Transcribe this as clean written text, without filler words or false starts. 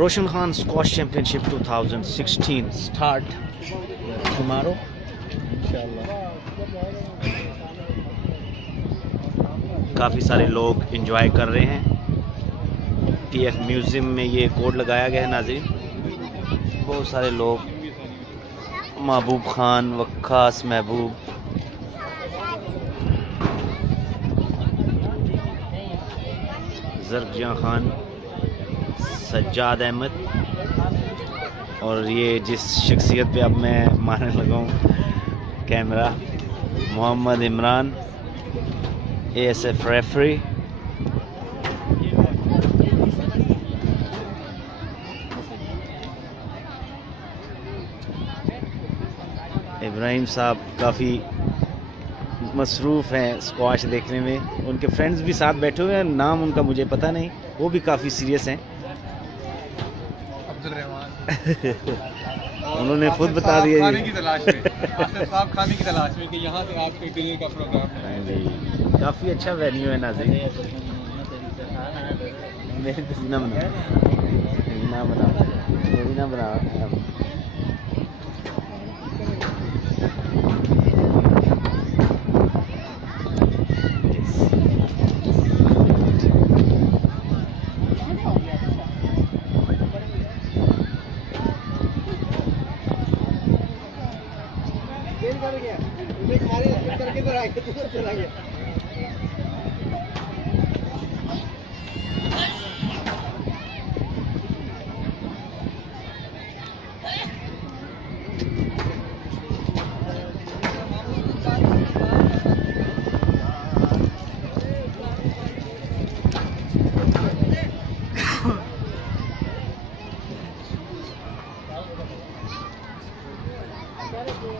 Roshan Khan Squash Championship 2016 start tomorrow. काफ़ी सारे लोग एंजॉय कर रहे हैं। टीएफ म्यूज़ियम में ये कोड लगाया गया है नाज़रीन। बहुत सारे लोग, महबूब खान, वक्कास महबूब, ज़रक जहां खान, सज्जाद अहमद, और ये जिस शख्सियत पे अब मैं मारने लगा हूँ camera, Mohammad Imran, ASF referee, Ibrahim sahab काफ़ी मसरूफ़ हैं स्क्वाश देखने में। उनके फ्रेंड्स भी साथ बैठे हुए हैं, नाम उनका मुझे पता नहीं, वो भी काफ़ी सीरियस हैं। उन्होंने खुद बता दिया खाने की तलाश में, आसिफ साहब खाने की तलाश में कि यहाँ से आपके डिनर का प्रोग्राम है जी। काफ़ी अच्छा वेन्यू है नाज़रीन। मेरी तस्वीर ना बना